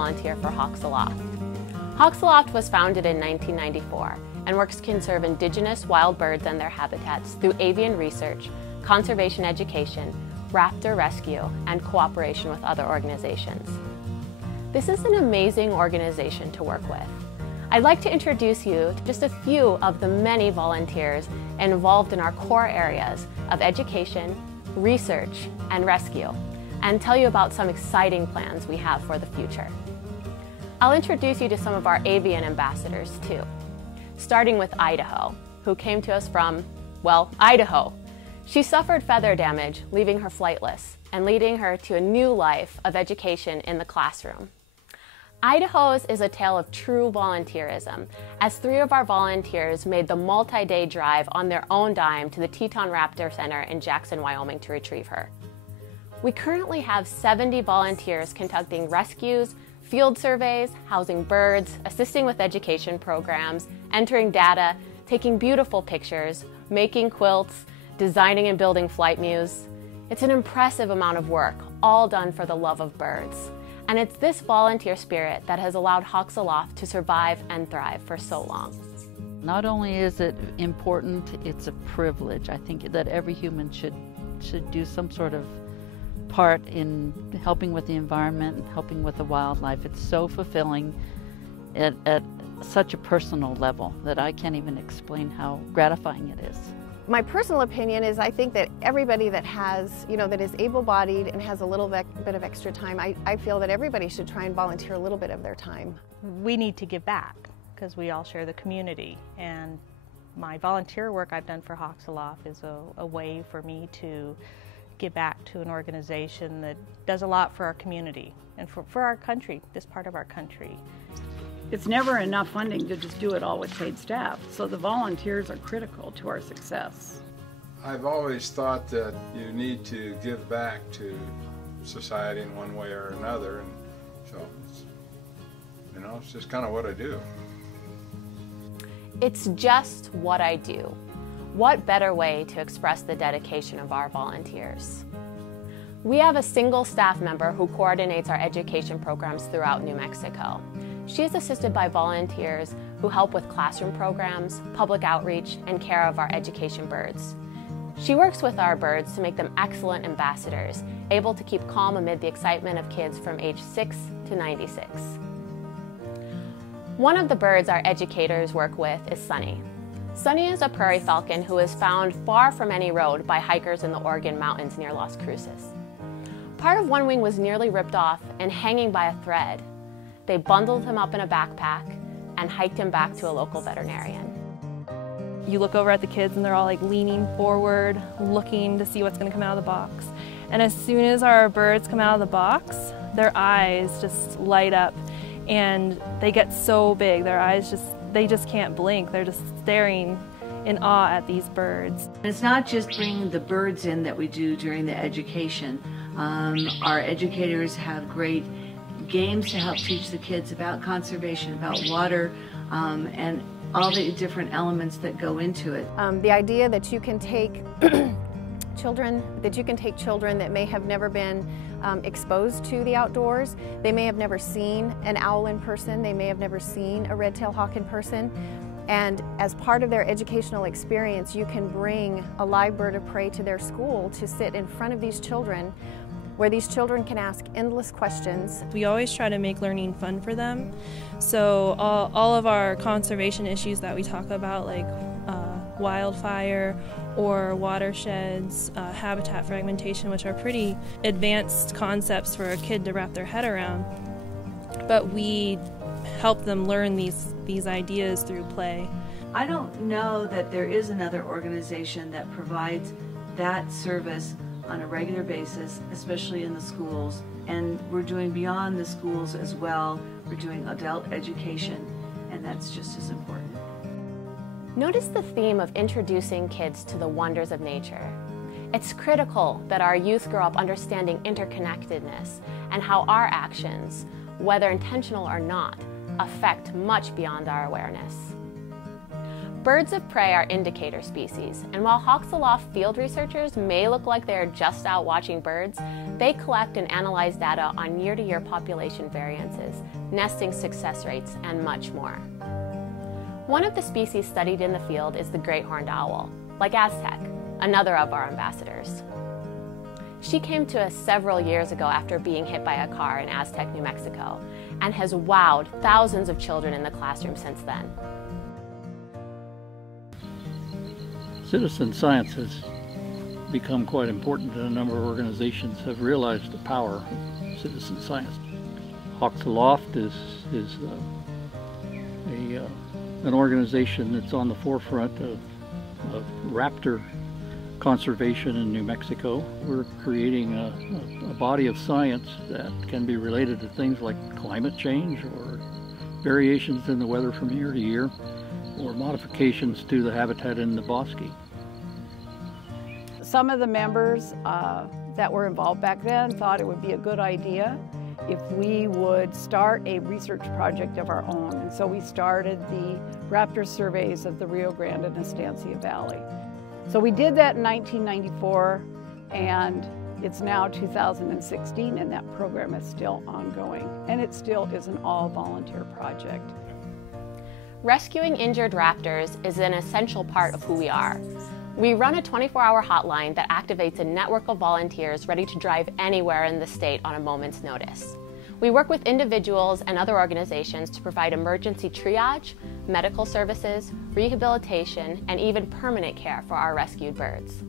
volunteer for Hawks Aloft. Hawks Aloft was founded in 1994 and works to conserve indigenous wild birds and their habitats through avian research, conservation education, raptor rescue, and cooperation with other organizations. This is an amazing organization to work with. I'd like to introduce you to just a few of the many volunteers involved in our core areas of education, research, and rescue, and tell you about some exciting plans we have for the future. I'll introduce you to some of our avian ambassadors too, starting with Idaho, who came to us from, well, Idaho. She suffered feather damage, leaving her flightless, and leading her to a new life of education in the classroom. Idaho's is a tale of true volunteerism, as 3 of our volunteers made the multi-day drive on their own dime to the Teton Raptor Center in Jackson, Wyoming to retrieve her. We currently have 70 volunteers conducting rescues, field surveys, housing birds, assisting with education programs, entering data, taking beautiful pictures, making quilts, designing and building flight mews. It's an impressive amount of work, all done for the love of birds. And it's this volunteer spirit that has allowed Hawks Aloft to survive and thrive for so long. Not only is it important, it's a privilege. I think that every human should do some sort of part in helping with the environment and helping with the wildlife. It's so fulfilling at such a personal level that I can't even explain how gratifying it is. My personal opinion is I think that everybody that has, that is able-bodied and has a little bit of extra time, I feel that everybody should try and volunteer a little bit of their time. We need to give back because we all share the community, and my volunteer work I've done for Hawks Aloft is a way for me to give back to an organization that does a lot for our community and for our country, this part of our country. It's never enough funding to just do it all with paid staff, so the volunteers are critical to our success. I've always thought that you need to give back to society in one way or another, and so it's just kind of what I do. It's just what I do. What better way to express the dedication of our volunteers? We have a single staff member who coordinates our education programs throughout New Mexico. She is assisted by volunteers who help with classroom programs, public outreach, and care of our education birds. She works with our birds to make them excellent ambassadors, able to keep calm amid the excitement of kids from age 6 to 96. One of the birds our educators work with is Sunny. Sunny is a prairie falcon who is found far from any road by hikers in the Oregon mountains near Las Cruces. Part of one wing was nearly ripped off and hanging by a thread. They bundled him up in a backpack and hiked him back to a local veterinarian. You look over at the kids and they're all like leaning forward, looking to see what's going to come out of the box. And as soon as our birds come out of the box, their eyes just light up and they get so big. Their eyes they just can't blink. They're just staring in awe at these birds. It's not just bringing the birds in that we do during the education. Our educators have great games to help teach the kids about conservation, about water, and all the different elements that go into it. The idea that you can take children that may have never been exposed to the outdoors. They may have never seen an owl in person. They may have never seen a red-tailed hawk in person. And as part of their educational experience, you can bring a live bird of prey to their school to sit in front of these children, where these children can ask endless questions. We always try to make learning fun for them. So all of our conservation issues that we talk about, like wildfire or watersheds, habitat fragmentation, which are pretty advanced concepts for a kid to wrap their head around. But we help them learn these ideas through play. I don't know that there is another organization that provides that service on a regular basis, especially in the schools. And we're doing beyond the schools as well. We're doing adult education, and that's just as important. Notice the theme of introducing kids to the wonders of nature. It's critical that our youth grow up understanding interconnectedness and how our actions, whether intentional or not, affect much beyond our awareness. Birds of prey are indicator species, and while Hawks Aloft field researchers may look like they are just out watching birds, they collect and analyze data on year-to-year population variances, nesting success rates, and much more. One of the species studied in the field is the great horned owl, like Aztec, another of our ambassadors. She came to us several years ago after being hit by a car in Aztec, New Mexico, and has wowed thousands of children in the classroom since then. Citizen science has become quite important, and a number of organizations have realized the power of citizen science. Hawks Aloft is an organization that's on the forefront of raptor conservation in New Mexico. We're creating a body of science that can be related to things like climate change or variations in the weather from year to year, or modifications to the habitat in the bosque. Some of the members that were involved back then thought it would be a good idea if we would start a research project of our own. And so we started the raptor surveys of the Rio Grande and Estancia Valley. So we did that in 1994, and it's now 2016, and that program is still ongoing. And it still is an all-volunteer project. Rescuing injured raptors is an essential part of who we are. We run a 24-hour hotline that activates a network of volunteers ready to drive anywhere in the state on a moment's notice. We work with individuals and other organizations to provide emergency triage, medical services, rehabilitation, and even permanent care for our rescued birds.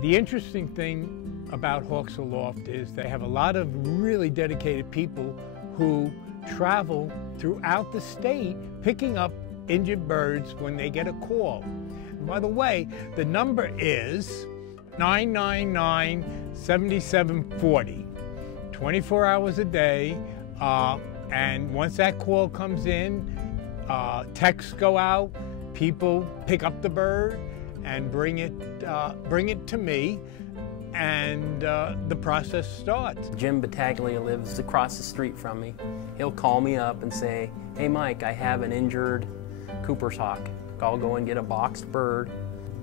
The interesting thing about Hawks Aloft is they have a lot of really dedicated people who travel throughout the state picking up injured birds when they get a call. And by the way, the number is 999-7740, 24 hours a day, and once that call comes in, texts go out, people pick up the bird and bring it to me, and the process starts. Jim Battaglia lives across the street from me. He'll call me up and say, "Hey Mike, I have an injured Cooper's hawk." I'll go and get a boxed bird,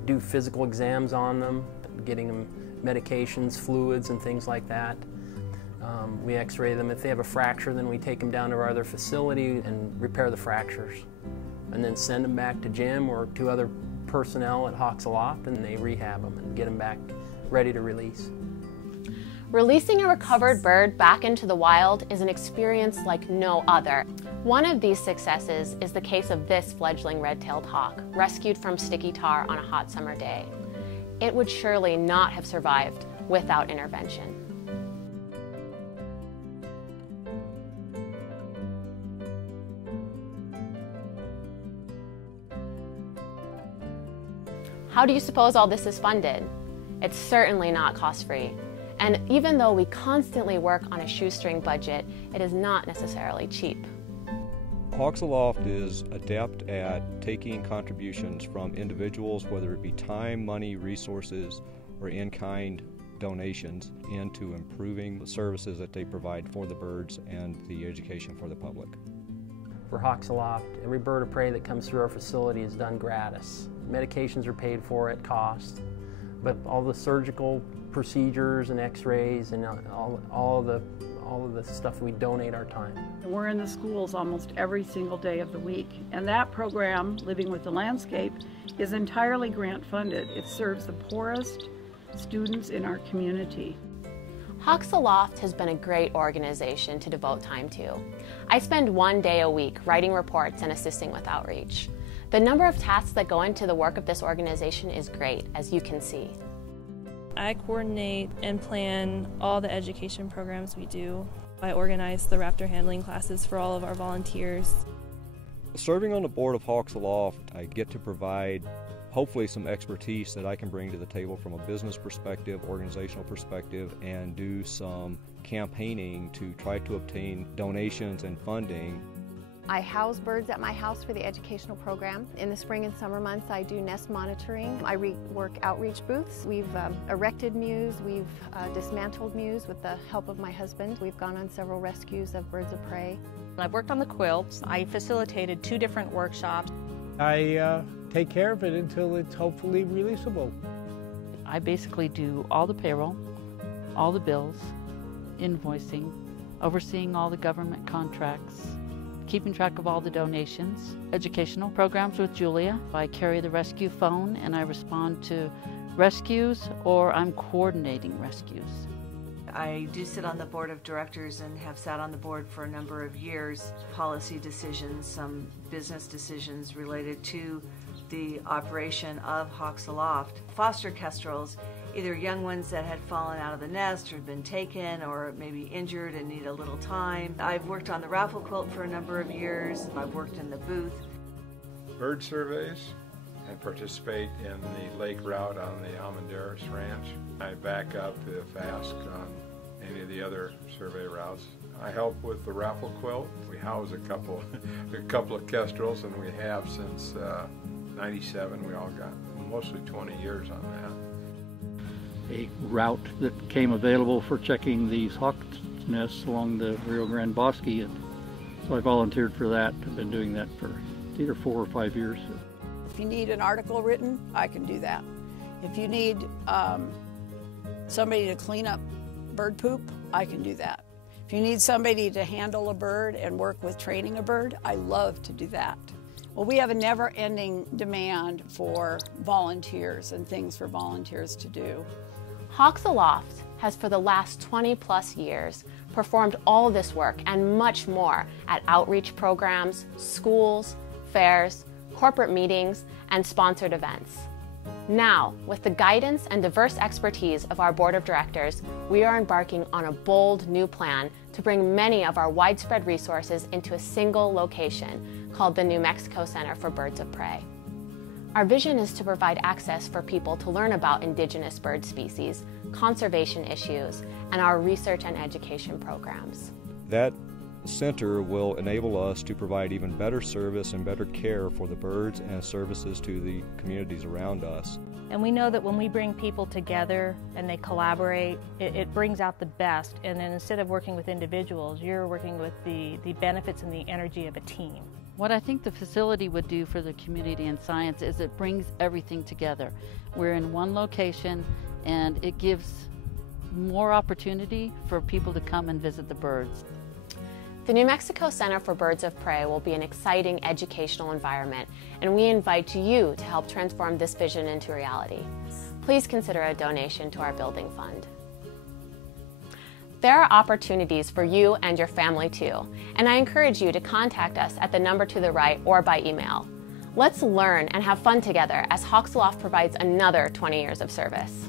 do physical exams on them, getting them medications, fluids, and things like that. We x-ray them. If they have a fracture, then we take them down to our other facility and repair the fractures, and then send them back to Jim or to other personnel at Hawks Aloft, and they rehab them and get them back ready to release. Releasing a recovered bird back into the wild is an experience like no other. One of these successes is the case of this fledgling red-tailed hawk, rescued from sticky tar on a hot summer day. It would surely not have survived without intervention. How do you suppose all this is funded? It's certainly not cost-free. And even though we constantly work on a shoestring budget, it is not necessarily cheap. Hawks Aloft is adept at taking contributions from individuals, whether it be time, money, resources, or in-kind donations, into improving the services that they provide for the birds and the education for the public. For Hawks Aloft, every bird of prey that comes through our facility is done gratis. Medications are paid for at cost, but all the surgical procedures and x-rays and all of the stuff, we donate our time. We're in the schools almost every single day of the week, and that program, Living with the Landscape, is entirely grant funded. It serves the poorest students in our community. Hawks Aloft has been a great organization to devote time to. I spend one day a week writing reports and assisting with outreach. The number of tasks that go into the work of this organization is great, as you can see. I coordinate and plan all the education programs we do. I organize the raptor handling classes for all of our volunteers. Serving on the board of Hawks Aloft, I get to provide hopefully some expertise that I can bring to the table from a business perspective, organizational perspective, and do some campaigning to try to obtain donations and funding. I house birds at my house for the educational program. In the spring and summer months, I do nest monitoring. I work outreach booths. We've erected mews. We've dismantled mews with the help of my husband. We've gone on several rescues of birds of prey. I've worked on the quilts. I facilitated 2 different workshops. I take care of it until it's hopefully releasable. I basically do all the payroll, all the bills, invoicing, overseeing all the government contracts, keeping track of all the donations, educational programs with Julia. I carry the rescue phone and I respond to rescues, or I'm coordinating rescues. I do sit on the board of directors and have sat on the board for a number of years. Policy decisions, some business decisions related to the operation of Hawks Aloft. Foster kestrels, either young ones that had fallen out of the nest or had been taken or maybe injured and need a little time. I've worked on the raffle quilt for a number of years. I've worked in the booth. Bird surveys and participate in the lake route on the Almendares Ranch. I back up the FASC on any of the other survey routes. I help with the raffle quilt. We house a couple of kestrels, and we have since '97. We all got mostly 20 years on that. A route that came available for checking these hawk nests along the Rio Grande Bosque, and so I volunteered for that. I've been doing that for either 4 or 5 years. If you need an article written, I can do that. If you need somebody to clean up bird poop, I can do that. If you need somebody to handle a bird and work with training a bird, I love to do that. Well, we have a never-ending demand for volunteers and things for volunteers to do. Hawks Aloft has for the last 20+ years performed all this work and much more at outreach programs, schools, fairs, corporate meetings, and sponsored events. Now, with the guidance and diverse expertise of our board of directors, we are embarking on a bold new plan to bring many of our widespread resources into a single location called the New Mexico Center for Birds of Prey. Our vision is to provide access for people to learn about indigenous bird species, conservation issues, and our research and education programs. That center will enable us to provide even better service and better care for the birds and services to the communities around us. And we know that when we bring people together and they collaborate, it brings out the best. And then instead of working with individuals, you're working with the benefits and the energy of a team. What I think the facility would do for the community and science is it brings everything together. We're in one location and it gives more opportunity for people to come and visit the birds. The New Mexico Center for Birds of Prey will be an exciting educational environment, and we invite you to help transform this vision into reality. Please consider a donation to our building fund. There are opportunities for you and your family too, and I encourage you to contact us at the number to the right or by email. Let's learn and have fun together as Hawks Aloft provides another 20 years of service.